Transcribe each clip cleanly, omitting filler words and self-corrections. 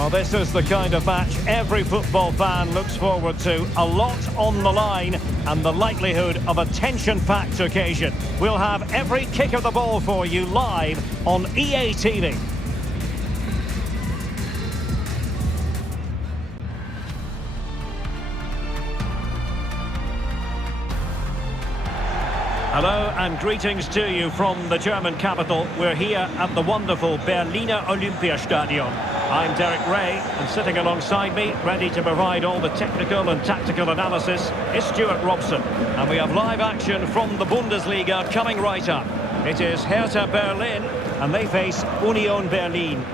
Well, this is the kind of match every football fan looks forward to. A lot on the line and the likelihood of a tension-packed occasion. We'll have every kick of the ball for you live on EA TV. Hello and greetings to you from the German capital. We're here at the wonderful Berliner Olympiastadion. I'm Derek Ray, and sitting alongside me, ready to provide all the technical and tactical analysis, is Stuart Robson. And we have live action from the Bundesliga coming right up. It is Hertha Berlin, and they face Union Berlin.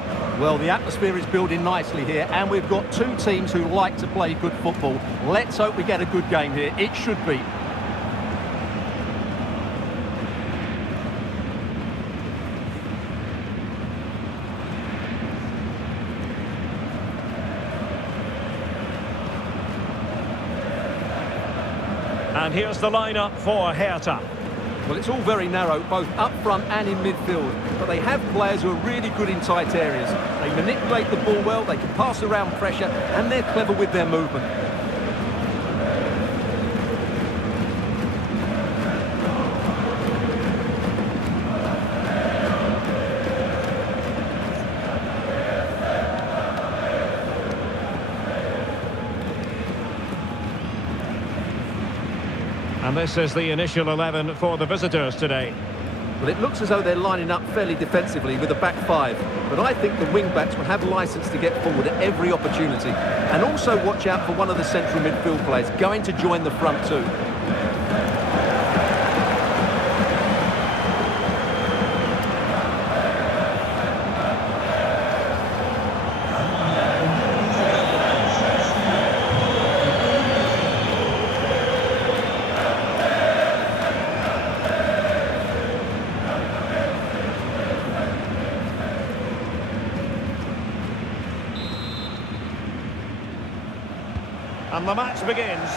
Well, the atmosphere is building nicely here, and we've got two teams who like to play good football. Let's hope we get a good game here. It should be. And here's the lineup for Hertha. Well, it's all very narrow, both up front and in midfield. But they have players who are really good in tight areas. They manipulate the ball well, they can pass around pressure, and they're clever with their movement. And this is the initial 11 for the visitors today. Well, it looks as though they're lining up fairly defensively with a back five. But I think the wing-backs will have licence to get forward at every opportunity. And also watch out for one of the central midfield players going to join the front too. And the match begins.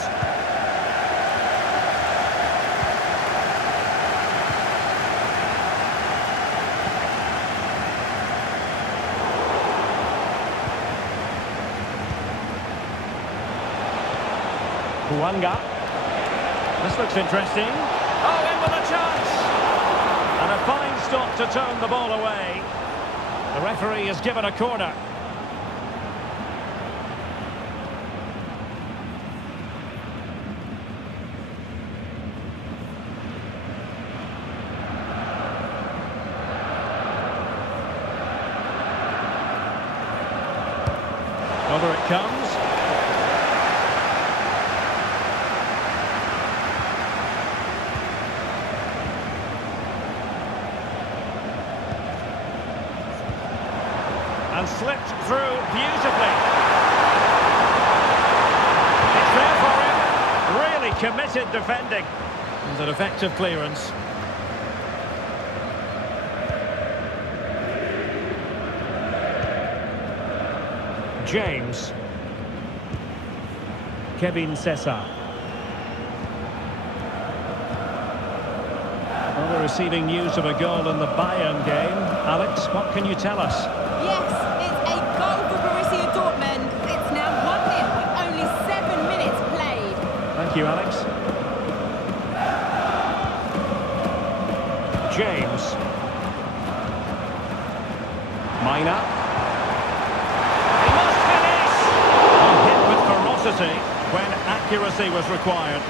Hwanga. This looks interesting. Oh, in with a chance! And a fine stop to turn the ball away. The referee has given a corner. Over it comes. And slipped through beautifully. It's there for him. Really committed defending. It's an effective clearance. James. Kevin Sessa. Well, we're receiving news of a goal in the Bayern game. Alex, what can you tell us? Yes, it's a goal for Borussia Dortmund. It's now 1-0 with only 7 minutes played. Thank you, Alex. James. Mina. When accuracy was required.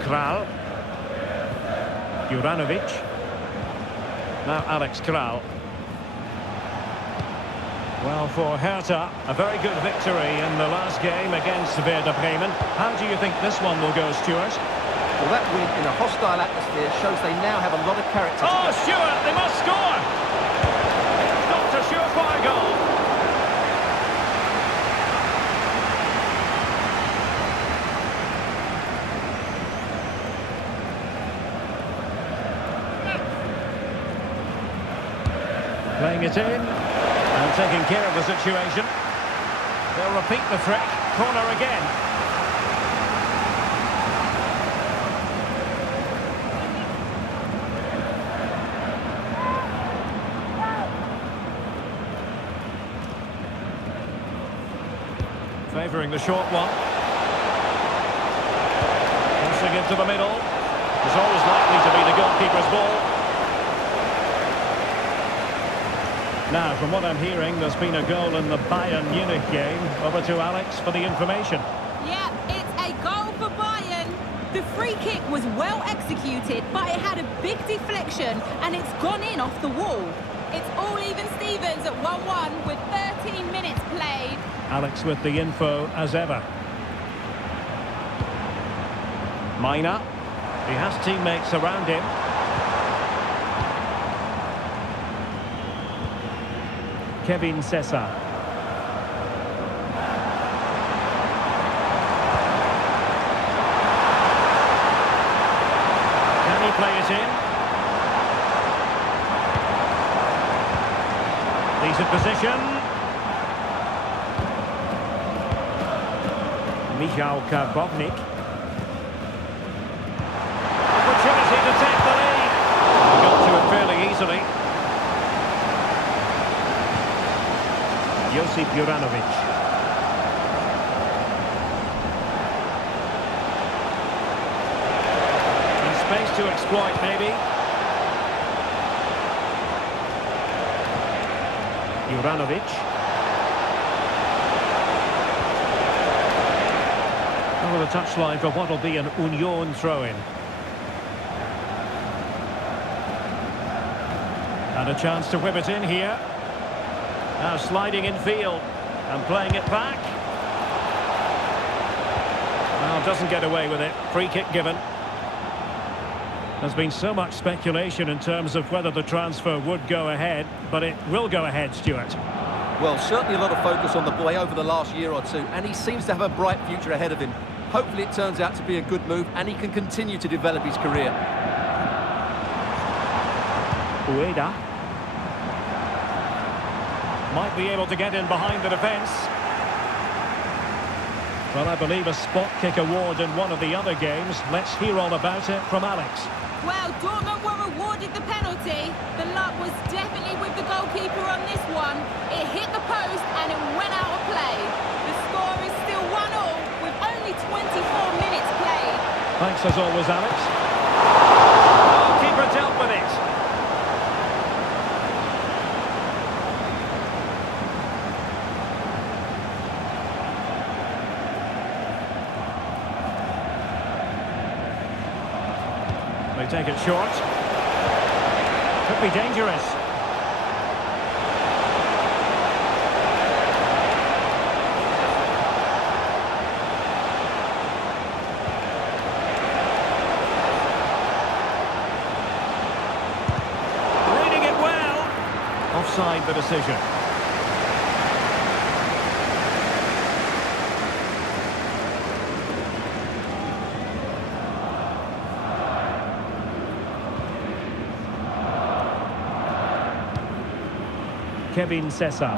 Kral. Juranovic. Now Alex Kral. Well, for Hertha, a very good victory in the last game against Werder Bremen. How do you think this one will go, Stuart? Well, that win in a hostile atmosphere shows they now have a lot of character. Oh, Stuart, they must score! Not a surefire goal. Playing it in and taking care of the situation. They'll repeat the trick. Corner again. Favouring the short one. Crossing into the middle. It's always likely to be the goalkeeper's ball. Now, from what I'm hearing, there's been a goal in the Bayern Munich game. Over to Alex for the information. Yeah, it's a goal for Bayern. The free kick was well executed, but it had a big deflection and it's gone in off the wall. It's all even Stevens at 1-1 with 13 minutes played. Alex with the info as ever. Mina. He has teammates around him. Kevin Sessa. Can he play it in? Decent position. Michał Karbownik. Opportunity to take the lead. He got to it fairly easily. Josip Juranovic. In space to exploit, maybe. Juranovic. Over the touchline for what will be an Union throw-in. And a chance to whip it in here. Now sliding in field and playing it back. Well, doesn't get away with it. Free kick given. There's been so much speculation in terms of whether the transfer would go ahead, but it will go ahead, Stuart. Well, certainly a lot of focus on the boy over the last year or two, and he seems to have a bright future ahead of him. Hopefully it turns out to be a good move and he can continue to develop his career. Ueda. Might be able to get in behind the defence. Well, I believe a spot kick award in one of the other games. Let's hear all about it from Alex. Well, Dortmund were awarded the penalty. The luck was definitely with the goalkeeper on this one. It hit the post and it went out of play. The score is still 1-1 with only 24 minutes played. Thanks as always, Alex. Goalkeeper dealt with it. They take it short. Could be dangerous. Reading it well. Offside the decision. Kevin Sessa.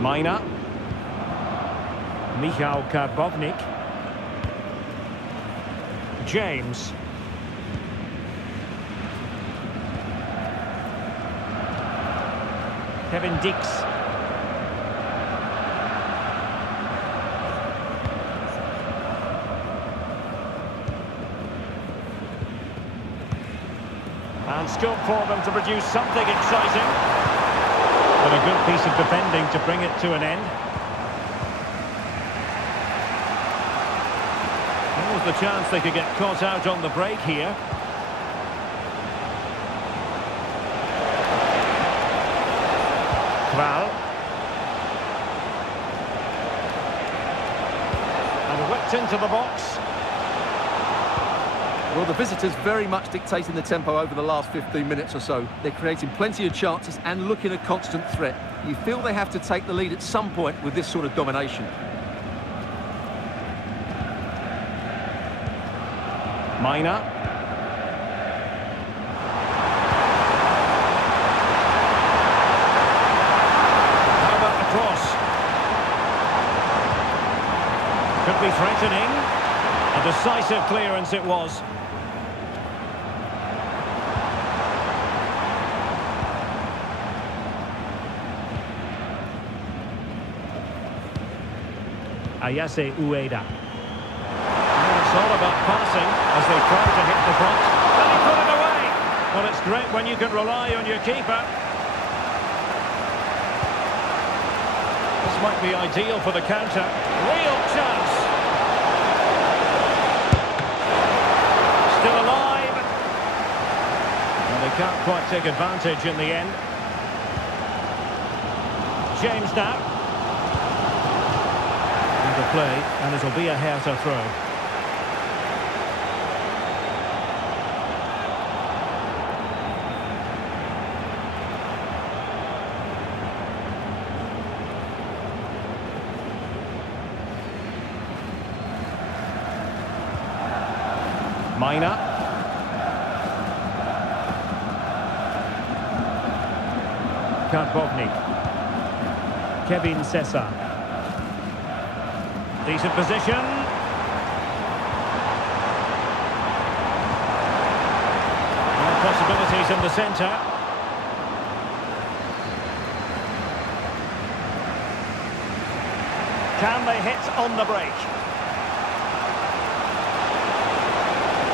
Mina. Michał Karbownik. James. Kevin Dix. And scope for them to produce something exciting. But a good piece of defending to bring it to an end. There was the chance they could get caught out on the break here. Kral. And whipped into the box. Well, the visitors very much dictating the tempo over the last 15 minutes or so. They're creating plenty of chances and looking a constant threat. You feel they have to take the lead at some point with this sort of domination. Mina. Could be threatening. A decisive clearance it was. Ayase Ueda. And it's all about passing as they try to hit the front. And he put it away. Well, it's great when you can rely on your keeper. This might be ideal for the counter. Real chance. Still alive. And they can't quite take advantage in the end. James now. The play, and it'll be a Hertha throw. Mina. Karbovnik. Kevin Sessa. Decent position. More possibilities in the centre. Can they hit on the break?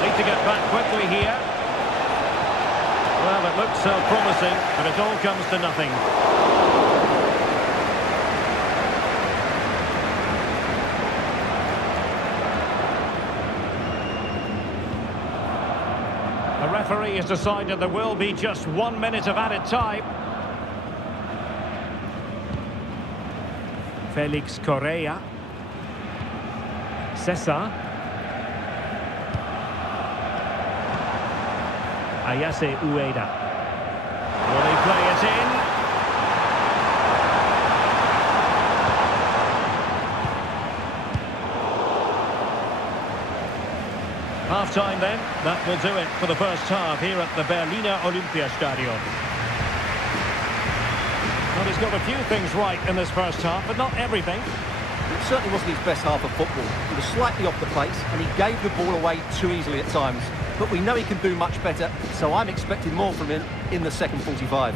Need to get back quickly here. Well, it looks so promising, but it all comes to nothing. The referee has decided there will be just 1 minute of added time. Felix Correa. Sessa. Ayase Ueda. Will he play it in? Half-time then, that will do it for the first half here at the Berliner Olympiastadion. Well, he's got a few things right in this first half, but not everything. It certainly wasn't his best half of football. He was slightly off the pace and he gave the ball away too easily at times. But we know he can do much better, so I'm expecting more from him in the second 45.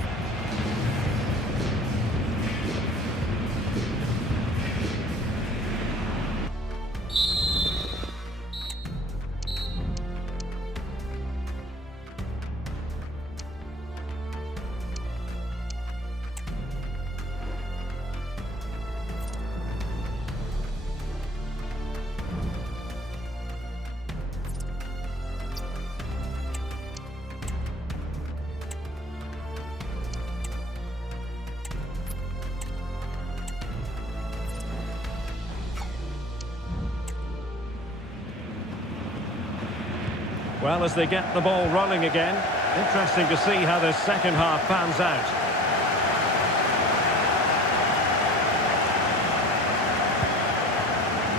Well, as they get the ball rolling again, interesting to see how the second half pans out.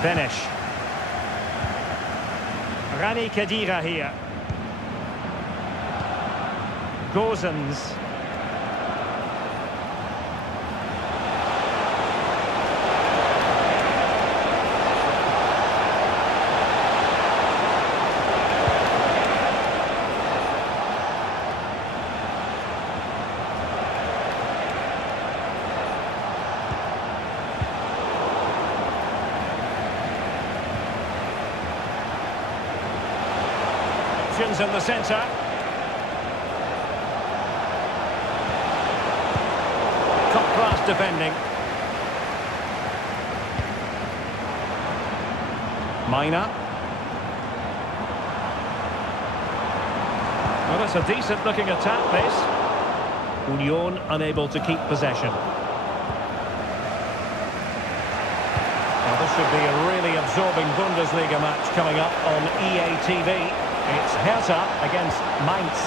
Benesh. Rani Khedira here. Gozens. In the centre. Top-class defending. Mina. Well, it's a decent-looking attack, this. Union unable to keep possession. Well, this should be a really absorbing Bundesliga match coming up on EA TV. It's Hertha against Mainz.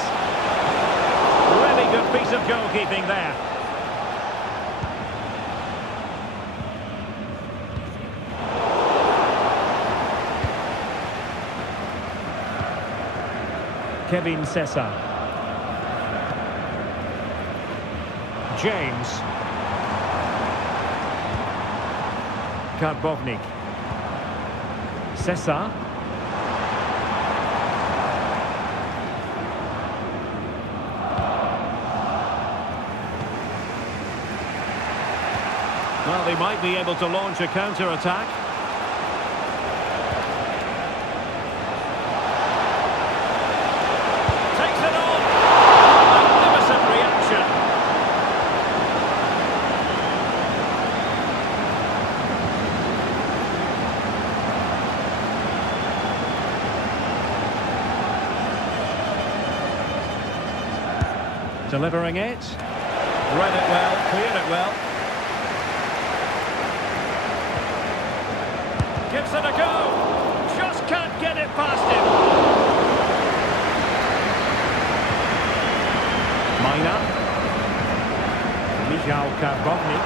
Really good piece of goalkeeping there. Kevin Sessa. James. Karbovnik. Cesar. Well, they might be able to launch a counter-attack. Takes it on. Magnificent reaction. Delivering it. Read it well, cleared it well. Gives it a go. Just can't get it past him. Mina. Michał Karbownik.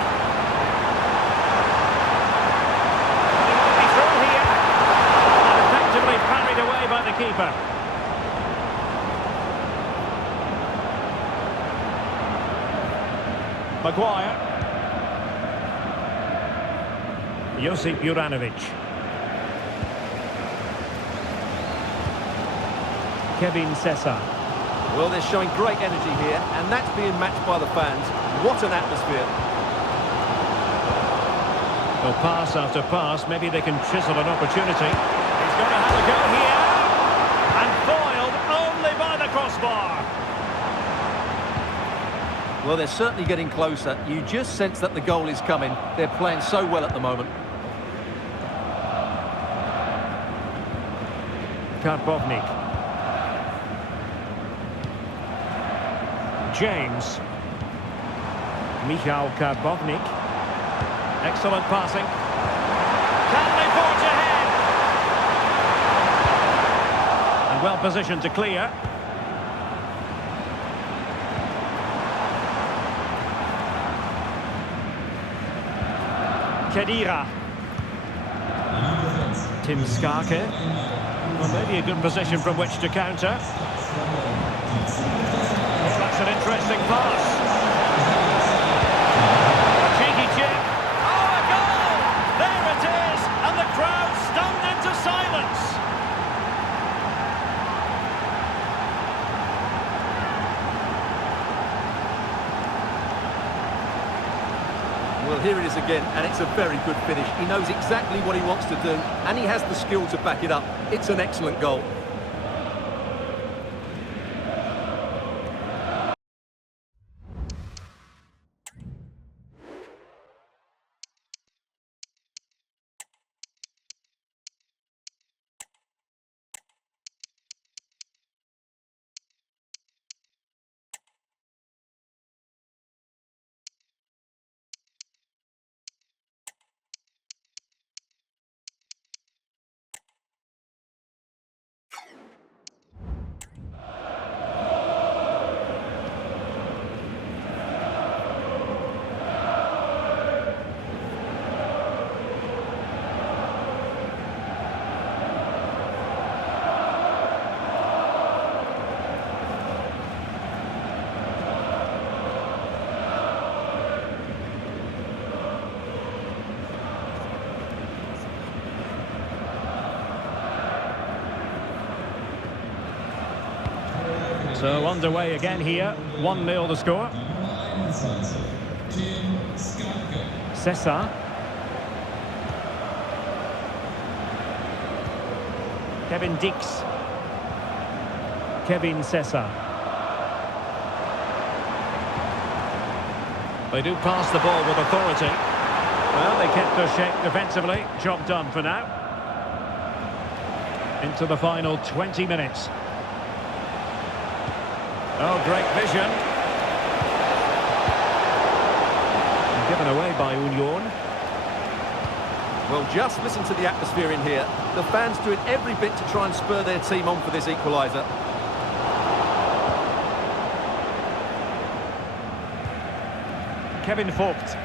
He might be through here. And effectively parried away by the keeper. Maguire. Josip Juranovic. Kevin Cesar. Well, they're showing great energy here, and that's being matched by the fans. What an atmosphere. Well, pass after pass, maybe they can chisel an opportunity. He's going to have a go here. And foiled only by the crossbar. Well, they're certainly getting closer. You just sense that the goal is coming. They're playing so well at the moment. Karbownik. James. Michał Karbownik. Excellent passing. Can they forge ahead? And well positioned to clear. Khedira. Tim Skarke. Well, maybe a good position from which to counter. Well, that's an interesting pass. A cheeky chip. Oh, a goal! There it is! And the crowd stunned into silence. Well, here it is again, and it's a very good finish. He knows exactly what he wants to do, and he has the skill to back it up. It's an excellent goal. So underway again here, 1-0 the score. Cesar. Kevin Dix. Kevin Cesar. They do pass the ball with authority. Well, they kept their shape defensively. Job done for now. Into the final 20 minutes. Oh, great vision. Given away by Union. Well, just listen to the atmosphere in here. The fans doing every bit to try and spur their team on for this equaliser. Kevin Vogt.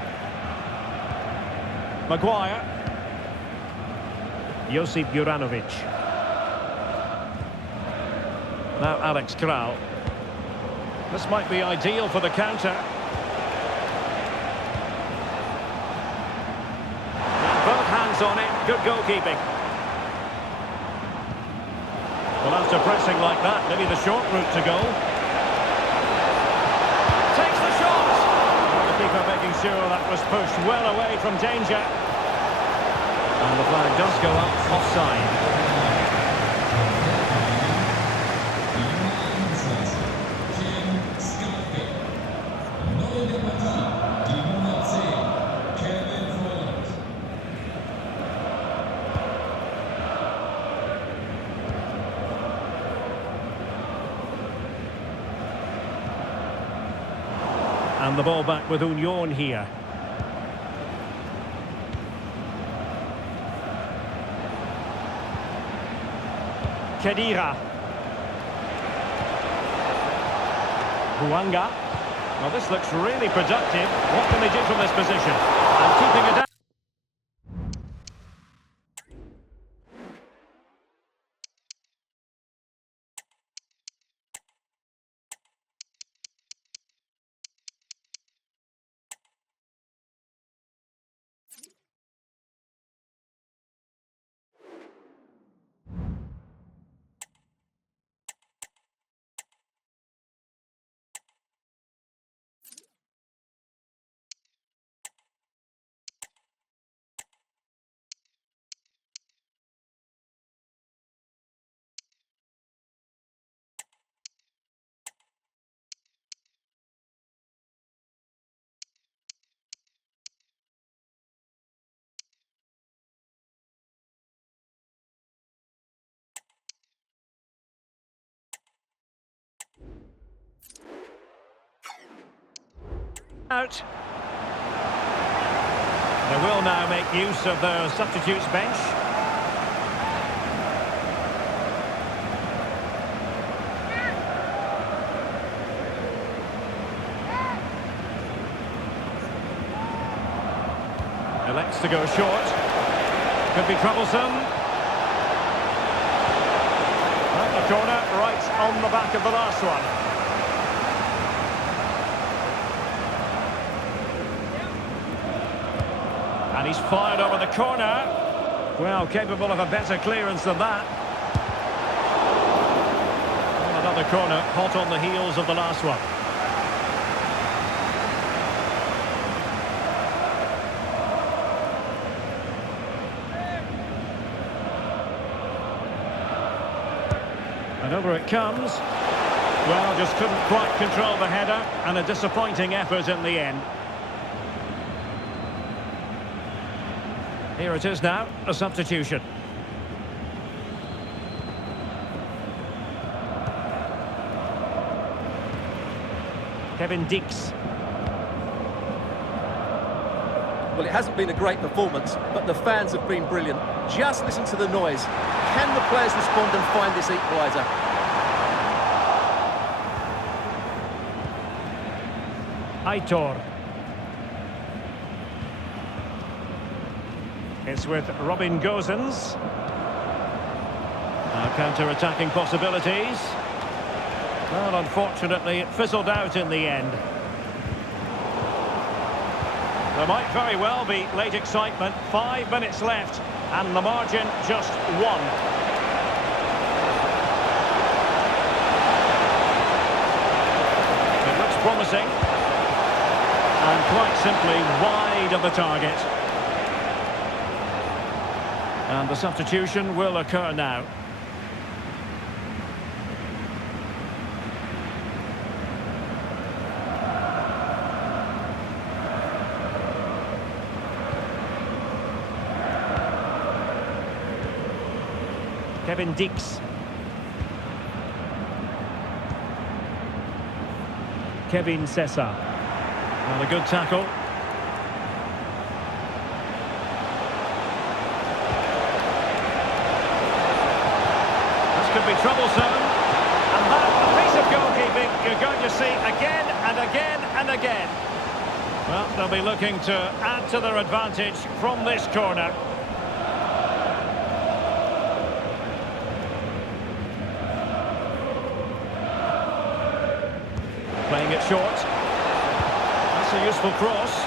Maguire. Josip Juranovic. Now Alex Kral. This might be ideal for the counter. And both hands on it. Good goalkeeping. after pressing like that. Maybe the short route to goal. Takes the shot! The keeper making sure that was pushed well away from danger. And the flag does go up offside. And the ball back with Union here. Khedira. Hwanga. Well, this looks really productive. What can they do from this position? And keeping it down. Out. They will now make use of their substitutes bench. Elects to go short. Could be troublesome. Well, the corner right on the back of the last one. And he's fired over the corner. Well, capable of a better clearance than that. Well, another corner, hot on the heels of the last one. And over it comes. Well, just couldn't quite control the header, and a disappointing effort in the end. Here it is now, a substitution. Kevin Dix. Well, it hasn't been a great performance, but the fans have been brilliant. Just listen to the noise. Can the players respond and find this equaliser? Aitor. It's with Robin Gosens. Now counter-attacking possibilities. Well, unfortunately, it fizzled out in the end. There might very well be late excitement. 5 minutes left, and the margin just 1. It looks promising. And quite simply wide of the target. And the substitution will occur now. Kevin Dix. Kevin Sessa. And a good tackle. Could be troublesome, and that a piece of goalkeeping you're going to see again and again and again. Well, they'll be looking to add to their advantage from this corner. Playing it short. That's a useful cross.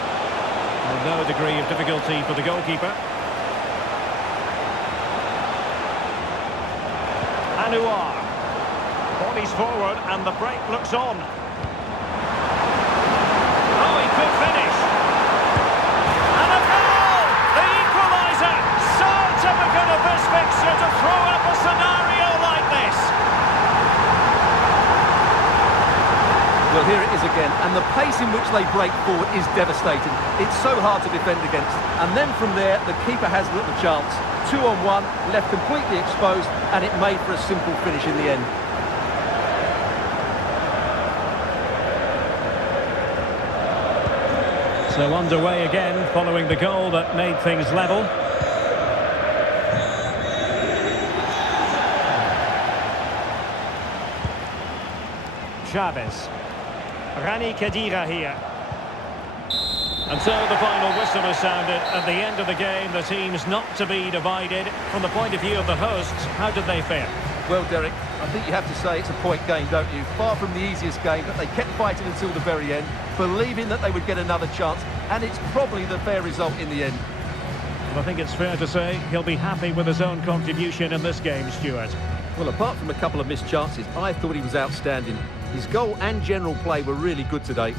With no degree of difficulty for the goalkeeper. Anouar. Bodies forward and the break looks on. Oh, he could finish. And a goal! The equaliser! So typical of this fixture to throw up a scenario like this. Well, here it is again, and the pace in which they break forward is devastating. It's so hard to defend against. And then from there, the keeper has little chance. 2-on-1, left completely exposed, and it made for a simple finish in the end. So underway again, following the goal that made things level. Chavez. Rani Khedira here. And so the final whistle is sounded. At the end of the game, the team's not to be divided. From the point of view of the hosts, how did they fare? Well, Derek, I think you have to say it's a point game, don't you? Far from the easiest game, but they kept fighting until the very end, believing that they would get another chance, and it's probably the fair result in the end. Well, I think it's fair to say he'll be happy with his own contribution in this game, Stuart. Well, apart from a couple of missed chances, I thought he was outstanding. His goal and general play were really good today.